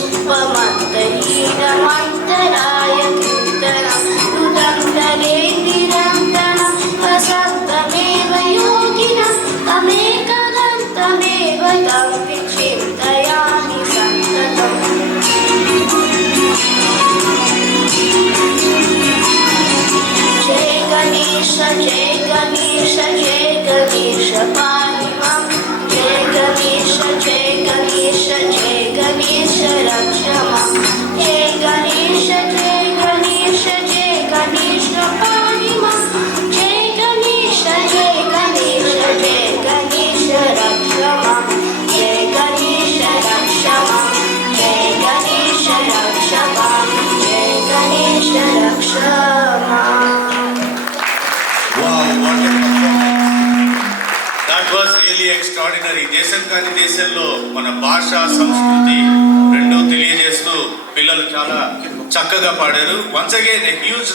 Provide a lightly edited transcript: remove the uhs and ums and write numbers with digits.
रूपमन्तहीनमन्तराय कीर्तनं रुदन्तरेतिरन्तनं वसन्तमेव योगिनं तमेकदन्तमेव तं विचिन्तयामि सन्ततम् जय गणेश पाहि मां जय गणेश रक्ष मां जय गणेश पाहि मां जय गणेश रक्ष मां जय गणेश रक्ष मां जय गणेश रक्ष मां जय गणेश रक्ष मां. Wow, what a performance. That was really extraordinary. దేశం కాని దేశంలో మన భాష సంస్కృతి రెండూ తెలియజేస్తూ పిల్లలు చాలా చక్కగా పాడారు. Once again a huge